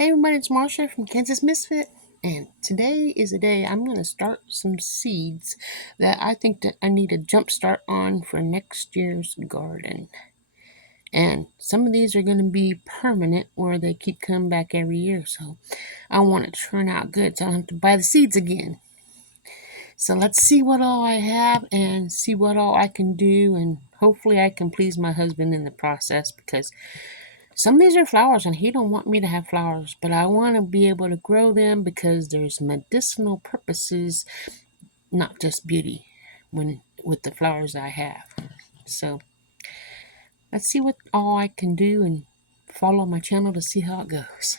Hey everybody, it's Marsha from Kansas Misfit, and today is a day I'm going to start some seeds that I think that I need a jump start on for next year's garden. And some of these are going to be permanent where they keep coming back every year, so I want it to turn out good so I don't have to buy the seeds again. So let's see what all I have and see what all I can do, and hopefully I can please my husband in the process, because some of these are flowers and he don't want me to have flowers, but I want to be able to grow them because there's medicinal purposes, not just beauty, with the flowers I have. So let's see what all I can do and follow my channel to see how it goes.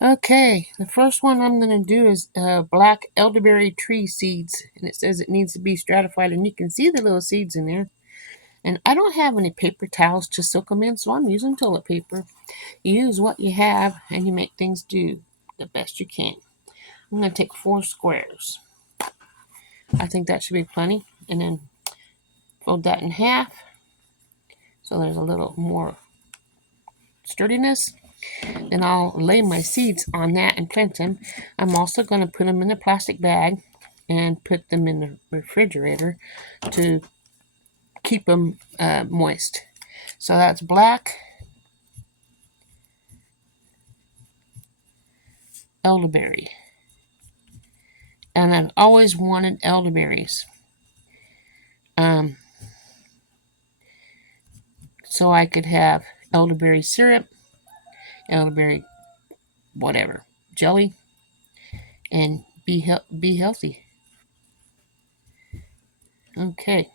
Okay, the first one I'm going to do is black elderberry tree seeds, and it says it needs to be stratified, and you can see the little seeds in there. And I don't have any paper towels to soak them in, so I'm using toilet paper. You use what you have and you make things do the best you can. I'm going to take 4 squares. I think that should be plenty. And then fold that in half so there's a little more sturdiness. Then I'll lay my seeds on that and plant them. I'm also going to put them in a plastic bag and put them in the refrigerator to keep them moist. So that's black elderberry. And I've always wanted elderberries. So I could have elderberry syrup, elderberry whatever, jelly, and be healthy. Okay.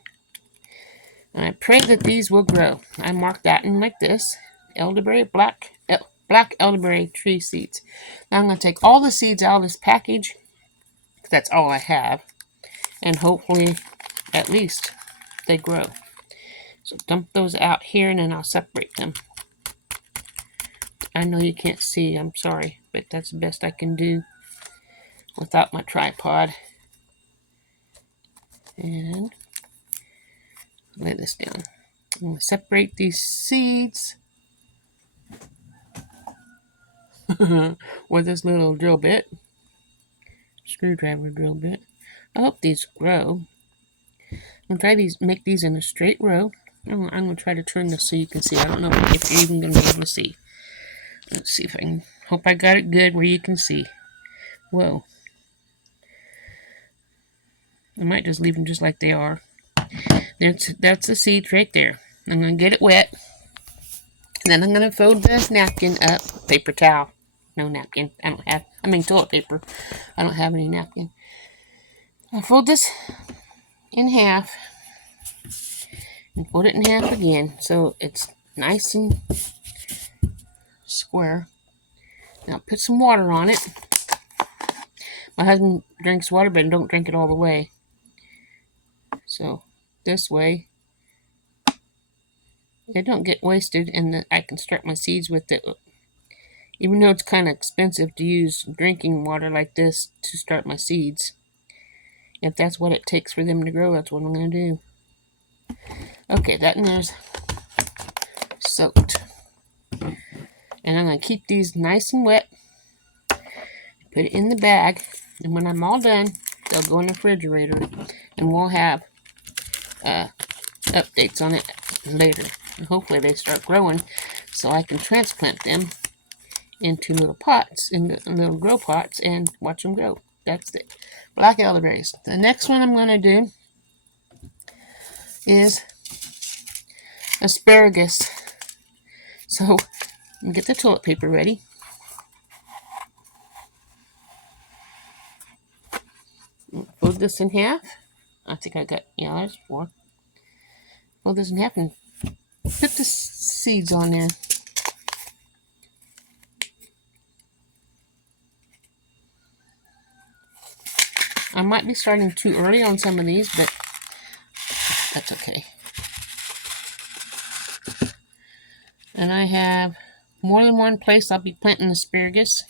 And I pray that these will grow. I marked that in like this. Elderberry, black elderberry tree seeds. Now I'm going to take all the seeds out of this package. That's all I have. And hopefully, at least, they grow. So dump those out here and then I'll separate them. I know you can't see, I'm sorry, but that's the best I can do without my tripod. And lay this down. I'm going to separate these seeds with this little drill bit, screwdriver drill bit. I hope these grow. I'm going to make these in a straight row. I'm going to try to turn this so you can see. I don't know if you're even going to be able to see. Let's see if I can. Hope I got it good where you can see. Whoa. I might just leave them just like they are. That's the seed right there. I'm going to get it wet. And then I'm going to fold the napkin up. Paper towel. No napkin. Toilet paper. I don't have any napkin. I fold this in half. And fold it in half again so it's nice and square. Now put some water on it. My husband drinks water, but don't drink it all the way. So this way they don't get wasted, and I can start my seeds with it. Even though it's kind of expensive to use drinking water like this to start my seeds, if that's what it takes for them to grow, that's what I'm going to do. Okay, that there's soaked. And I'm going to keep these nice and wet. Put it in the bag. And when I'm all done, they'll go in the refrigerator. And we'll have updates on it later. And hopefully they start growing so I can transplant them into little pots, in little grow pots, and watch them grow. That's it. Black elderberries. The next one I'm going to do is asparagus. So get the toilet paper ready. Fold this in half. I think I got, there's 4. Fold this in half and put the seeds on there. I might be starting too early on some of these, but that's okay. And I have more than one place I'll be planting asparagus.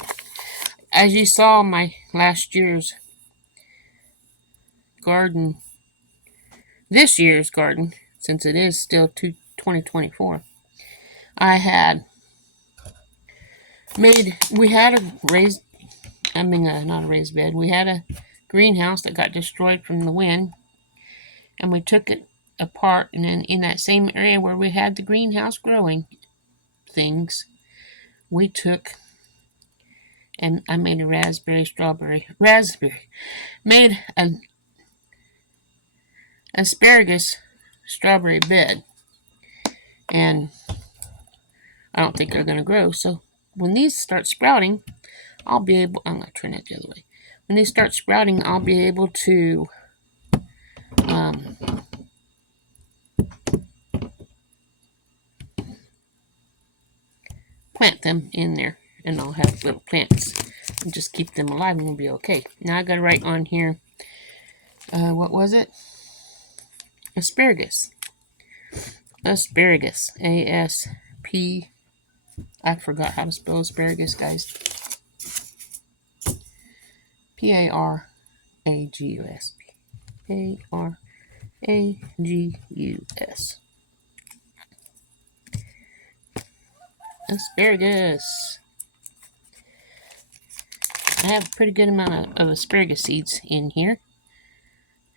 As you saw my last year's garden, this year's garden, since it is still 2024, I had we had a raised, not a raised bed, we had a greenhouse that got destroyed from the wind, and we took it apart, and then in that same area where we had the greenhouse growing things, we took, and I made a made an asparagus strawberry bed, and I don't think they're going to grow, so when these start sprouting, I'm going to turn it the other way. When they start sprouting, I'll be able to plant them in there, and I'll have little plants and just keep them alive, and we'll be okay. Now I got to write on here, what was it? Asparagus. Asparagus. A-S-P. I forgot how to spell asparagus, guys. P-A-R-A-G-U-S. P-A-R-A-G-U-S. Asparagus. I have a pretty good amount of asparagus seeds in here,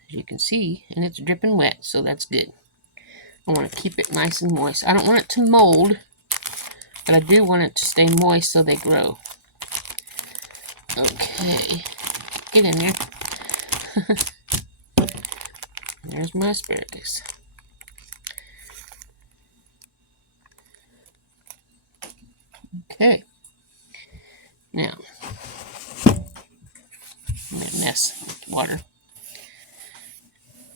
as you can see, and it's dripping wet, so that's good. I want to keep it nice and moist. I don't want it to mold, but I do want it to stay moist so they grow. Okay, get in there. There's my asparagus. Okay, now I'm going to mess with water.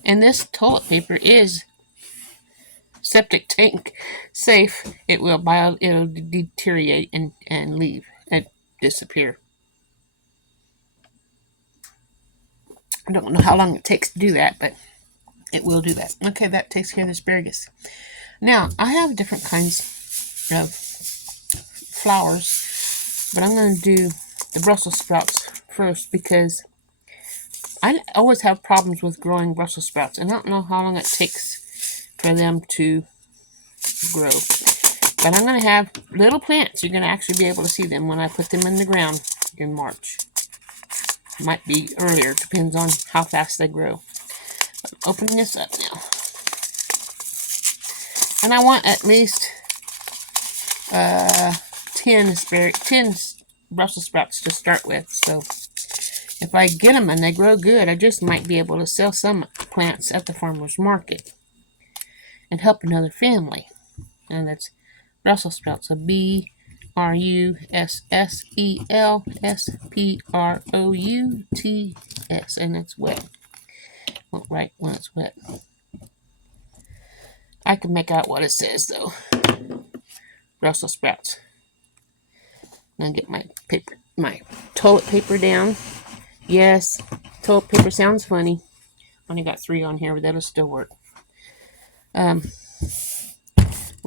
And this toilet paper is septic tank safe. It'll deteriorate and leave and disappear. I don't know how long it takes to do that, but it will do that. Okay, that takes care of the asparagus. Now, I have different kinds of flowers, but I'm going to do the Brussels sprouts first because I always have problems with growing Brussels sprouts, and I don't know how long it takes for them to grow. But I'm going to have little plants. You're going to actually be able to see them when I put them in the ground in March. Might be earlier, depends on how fast they grow. I'm opening this up now. And I want at least 10 Brussels sprouts to start with. So if I get them and they grow good, I just might be able to sell some plants at the farmer's market and help another family. And that's Brussels sprouts, a B-R-U-S-S-E-L-S-P-R-O-U-T-S, and it's wet. Won't write when it's wet. I can make out what it says though. Brussels sprouts. Now get my toilet paper down. Yes, toilet paper sounds funny. Only got 3 on here, but that'll still work. We'll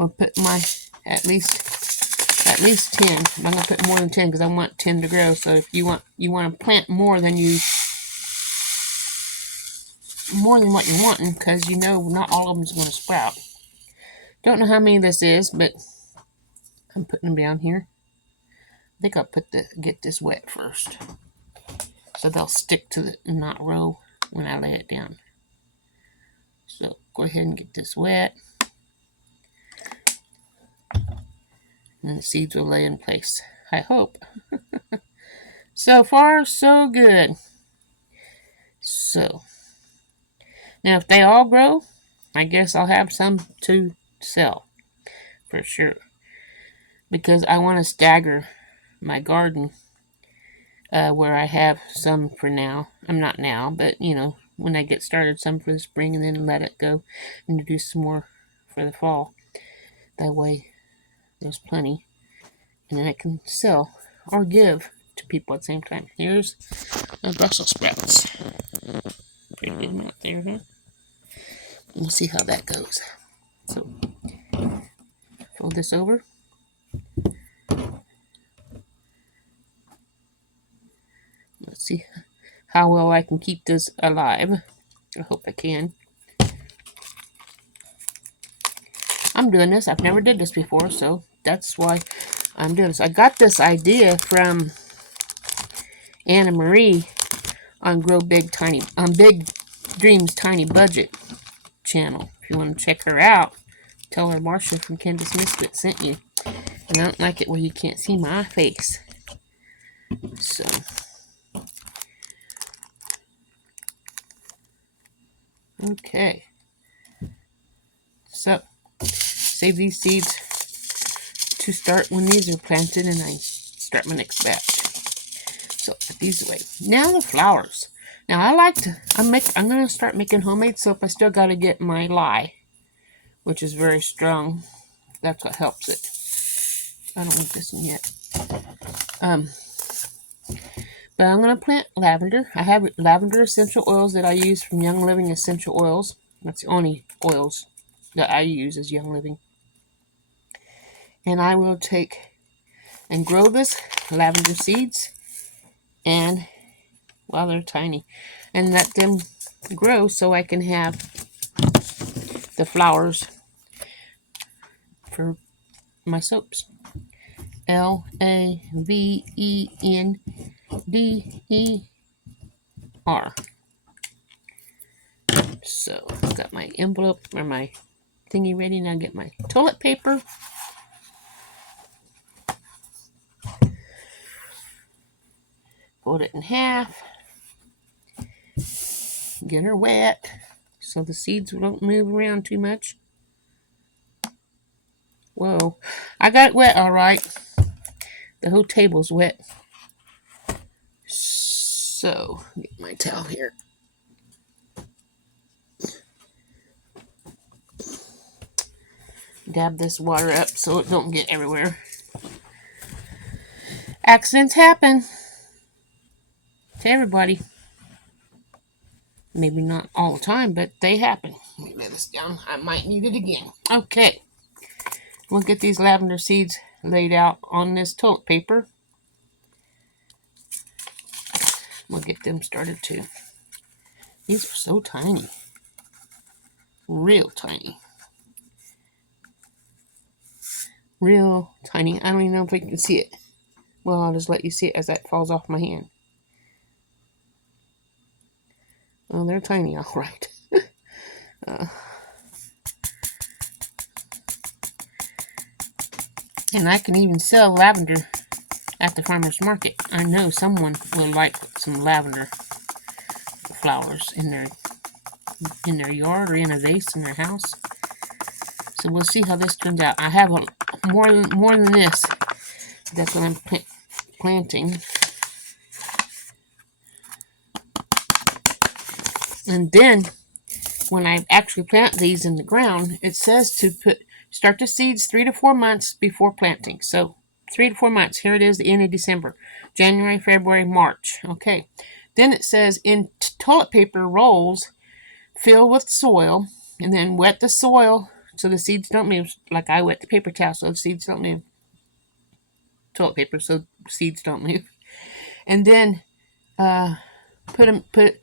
put my at least 10. I'm gonna put more than 10 because I want 10 to grow. So if you want to plant more than what you're wanting, because you know not all of them is going to sprout. Don't know how many this is, but I'm putting them down here. I think I'll get this wet first, so they'll stick to the not row when I lay it down. So go ahead and get this wet, and the seeds will lay in place, I hope. So far, so good. So now if they all grow, I guess I'll have some to sell for sure, because I want to stagger my garden where I have some for now. I'm not now, but when I get started, some for the spring, and then let it go and do some more for the fall. That way there's plenty, and then I can sell or give to people at the same time. Here's my Brussels sprouts. Pretty good amount there, huh? We'll see how that goes. So fold this over. Let's see how well I can keep this alive. I hope I can. I'm doing this. I've never did this before, so that's why I'm doing this. I got this idea from Annemarie on Grow Big Tiny on Big Dreams Tiny Budget channel. If you want to check her out, tell her Marsha from Kansas Misfit sent you. And I don't like it where you can't see my face. So okay. So save these seeds to start when these are planted, and I start my next batch. So put these away. Now the flowers. Now I'm gonna start making homemade soap. I still gotta get my lye, which is very strong. That's what helps it. I don't want this one yet. But I'm gonna plant lavender. I have lavender essential oils that I use from Young Living Essential Oils. That's the only oils that I use is Young Living. And I will take and grow this lavender seeds, and while they're tiny, and let them grow so I can have the flowers for my soaps. LAVENDER. So I've got my envelope or my thingy ready. Now get my toilet paper. Fold it in half. Get her wet so the seeds don't move around too much. Whoa, I got it wet all right. The whole table's wet. So get my towel here. Dab this water up so it don't get everywhere. Accidents happen to everybody. Maybe not all the time, but they happen. Let me lay this down. I might need it again. Okay. We'll get these lavender seeds laid out on this toilet paper. We'll get them started too. These are so tiny. Real tiny. Real tiny. I don't even know if I can see it. Well, I'll just let you see it as that falls off my hand. Well, they're tiny, all right. And I can even sell lavender at the farmer's market. I know someone will like some lavender flowers in their yard or in a vase in their house. So we'll see how this turns out. I have more than this. That's what I'm planting. And then when I actually plant these in the ground, it says to start the seeds 3 to 4 months before planting. So 3 to 4 months. Here it is, the end of December. January, February, March. Okay. Then it says in toilet paper rolls, fill with soil, and then wet the soil so the seeds don't move. Like I wet the paper towel so the seeds don't move. Toilet paper so seeds don't move. And then put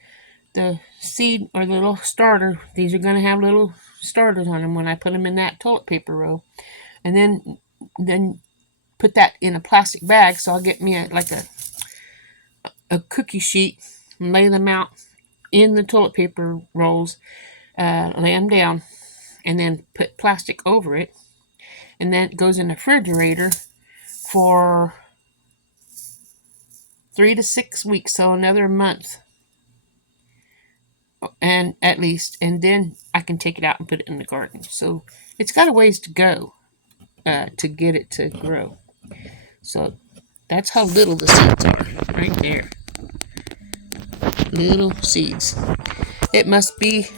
the seed or the little starter. These are going to have little starters on them when I put them in that toilet paper roll. And then put that in a plastic bag. So I'll get me a cookie sheet and lay them out in the toilet paper rolls. Lay them down and then put plastic over it. And then it goes in the refrigerator for 3 to 6 weeks, so another month. And at least, and then I can take it out and put it in the garden. So it's got a ways to go to get it to grow. So that's how little the seeds are, right there. Little seeds. It must be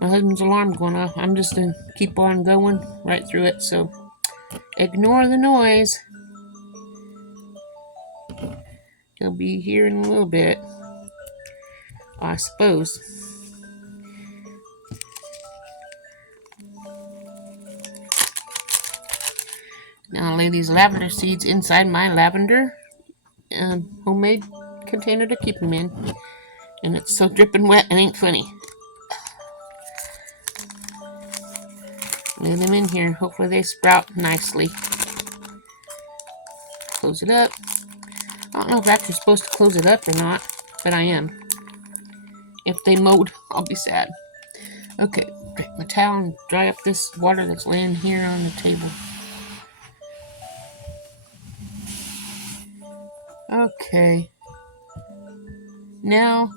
my husband's alarm going off. I'm just going to keep on going right through it. So ignore the noise. He'll be here in a little bit, I suppose. Now I'll lay these lavender seeds inside my lavender homemade container to keep them in. And it's so dripping wet, it ain't funny. Leave them in here. Hopefully they sprout nicely. Close it up. I don't know if I'm actually supposed to close it up or not, but I am. If they mold, I'll be sad. Okay, take my towel and dry up this water that's laying here on the table. Okay. Now,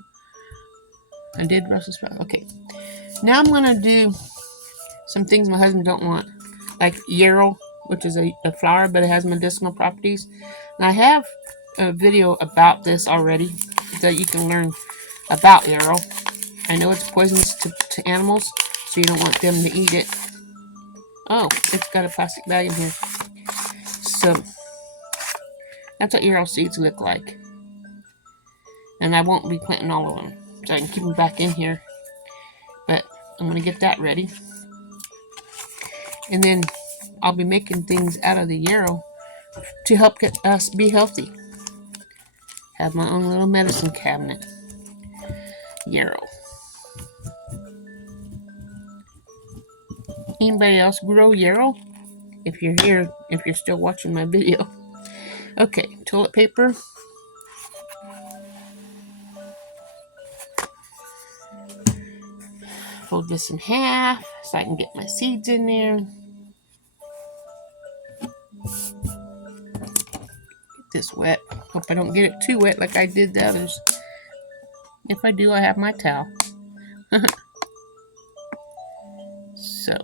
I did Brussels sprouts. Okay. Now I'm going to do some things my husband don't want. Like yarrow, which is a flower, but it has medicinal properties. And I have a video about this already that you can learn about yarrow. I know it's poisonous to animals, so you don't want them to eat it. Oh, it's got a plastic bag in here. So, that's what yarrow seeds look like. And I won't be planting all of them, so I can keep them back in here. But I'm going to get that ready. And then I'll be making things out of the yarrow to help get us be healthy. Have my own little medicine cabinet. Yarrow. Anybody else grow yarrow? If you're here, if you're still watching my video. Okay, toilet paper. Fold this in half so I can get my seeds in there. Get this wet. Hope I don't get it too wet like I did the others. If I do, I have my towel. So.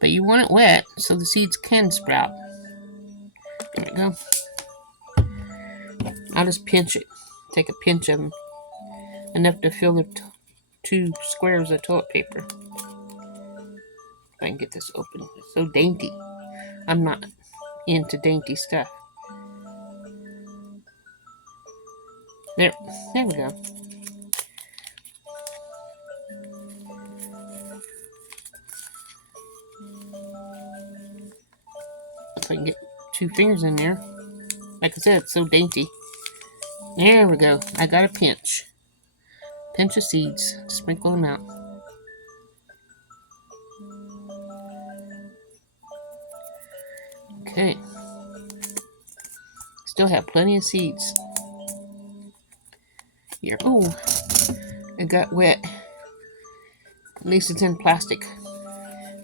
But you want it wet so the seeds can sprout. There we go. I'll just pinch it. Take a pinch of them. Enough to fill the 2 squares of toilet paper. If I can get this open. It's so dainty. I'm not into dainty stuff. There we go. If I can get 2 fingers in there. Like I said, it's so dainty. There we go. I got a pinch. Pinch of seeds. Sprinkle them out. Okay. Still have plenty of seeds. Here. Oh, it got wet. At least it's in plastic.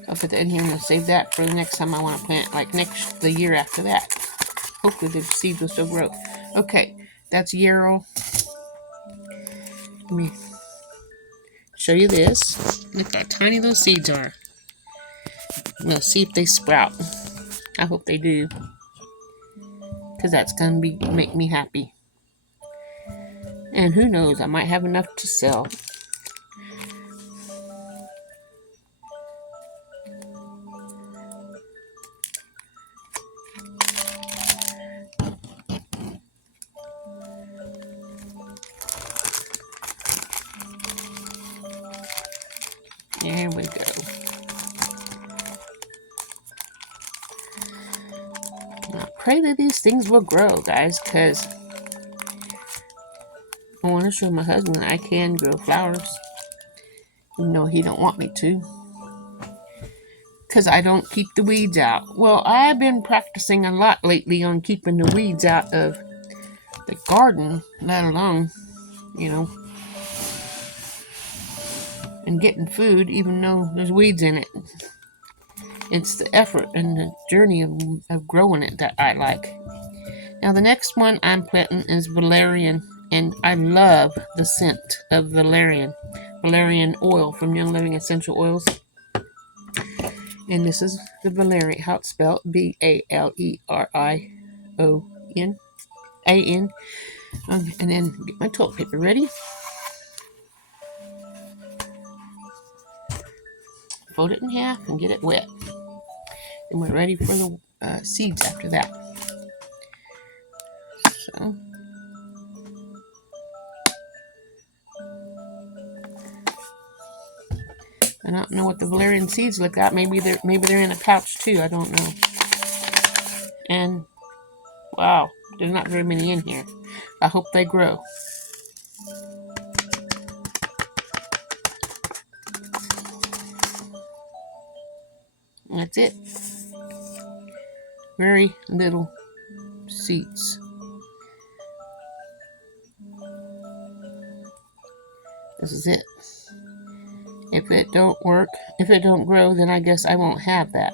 I'll put that in here and I'll save that for the next time I want to plant, like the year after that. Hopefully the seeds will still grow. Okay, that's yarrow. Let me show you this. Look how tiny those seeds are. We'll see if they sprout. I hope they do, because that's going to make me happy. And who knows, I might have enough to sell. There we go. I pray that these things will grow, guys, because I want to show my husband that I can grow flowers, even though he don't want me to, because I don't keep the weeds out. Well, I've been practicing a lot lately on keeping the weeds out of the garden, let alone, and getting food, even though there's weeds in it. It's the effort and the journey of growing it that I like. Now, the next one I'm planting is valerian, and I love the scent of valerian oil from Young Living Essential Oils. And this is the valerian, how it's spelled, Valerion. And then get my toilet paper ready. Fold it in half and get it wet. And we're ready for the seeds after that. So, I don't know what the valerian seeds look like. Maybe they're in a pouch too. I don't know. And wow, there's not very many in here. I hope they grow. That's it. Very little seeds. This is it. If it don't work, if it don't grow, then I guess I won't have that.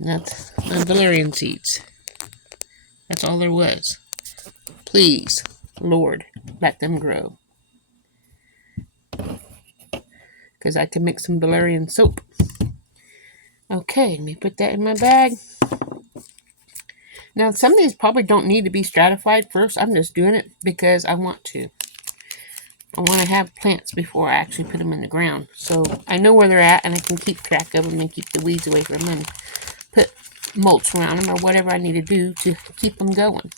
That's the valerian seeds. That's all there was. Please, Lord, let them grow. Because I can make some valerian soap. Okay, let me put that in my bag. Now, some of these probably don't need to be stratified first. I'm just doing it because I want to. I want to have plants before I actually put them in the ground. So I know where they're at, and I can keep track of them and keep the weeds away from them and put mulch around them or whatever I need to do to keep them going.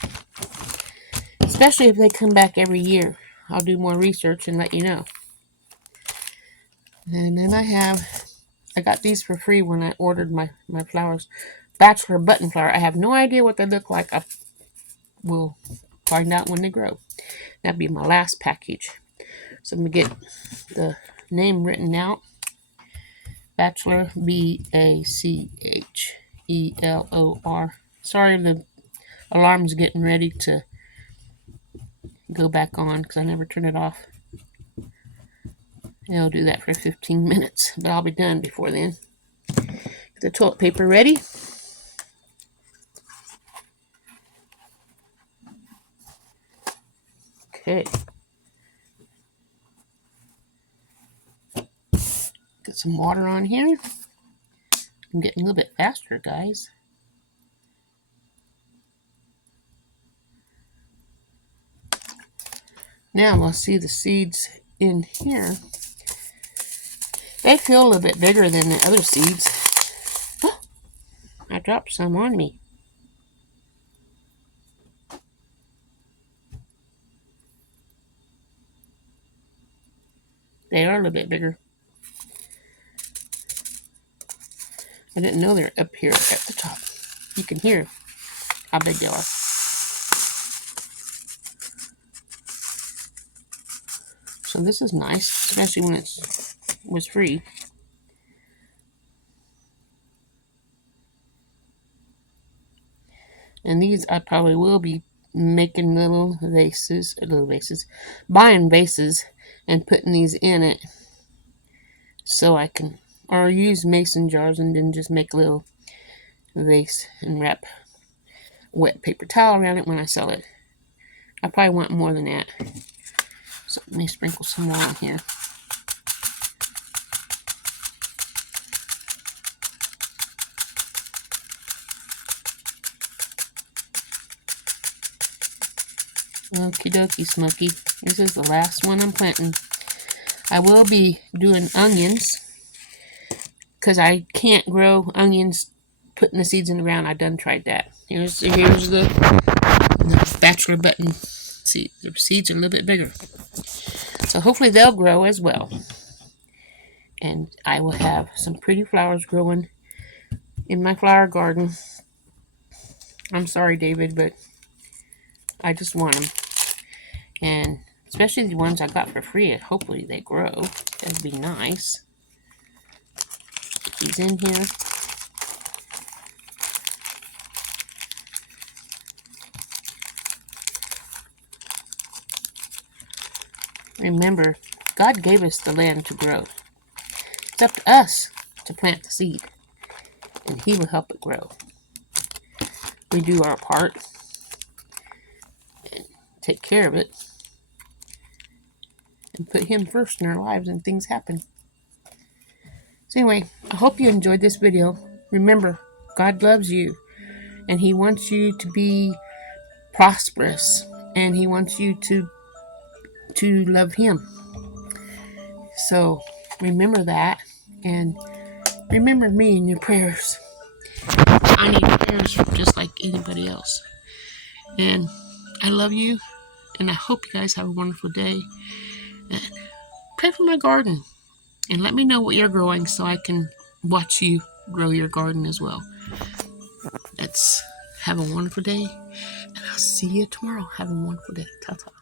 Especially if they come back every year. I'll do more research and let you know. And then I got these for free when I ordered my flowers. Bachelor button flower. I have no idea what they look like. I will find out when they grow. That'll be my last package. So I'm going to get the name written out. Bachelor, Bachelor. Sorry, the alarm's getting ready to go back on because I never turn it off. I'll do that for 15 minutes, but I'll be done before then. Get the toilet paper ready. Okay. Get some water on here. I'm getting a little bit faster, guys. Now we'll see the seeds in here. They feel a little bit bigger than the other seeds. Oh, I dropped some on me. They are a little bit bigger. I didn't know they're up here at the top. You can hear how big they are. So this is nice, especially when it was free. And these I probably will be making little vases, buying vases and putting these in it so I can, or use mason jars and then just make a little vase and wrap wet paper towel around it when I sell it. I probably want more than that. So let me sprinkle some more on here. Okie dokie, Smoky. This is the last one I'm planting. I will be doing onions because I can't grow onions putting the seeds in the ground. I done tried that. Here's the bachelor button seed. The seeds are a little bit bigger. So hopefully they'll grow as well. And I will have some pretty flowers growing in my flower garden. I'm sorry, David, but I just want them. And especially the ones I got for free. Hopefully they grow. That'd be nice. Put these in here. Remember, God gave us the land to grow. It's up to us to plant the seed, and He will help it grow. We do our part and take care of it and put Him first in our lives, and things happen. So anyway, I hope you enjoyed this video. Remember, God loves you, and He wants you to be prosperous, and He wants you to love Him. So remember that, and remember me in your prayers. I need your prayers just like anybody else. And I love you, and I hope you guys have a wonderful day. And pray for my garden, and let me know what you're growing so I can watch you grow your garden as well. Let's have a wonderful day, and I'll see you tomorrow. Have a wonderful day. Ta-ta.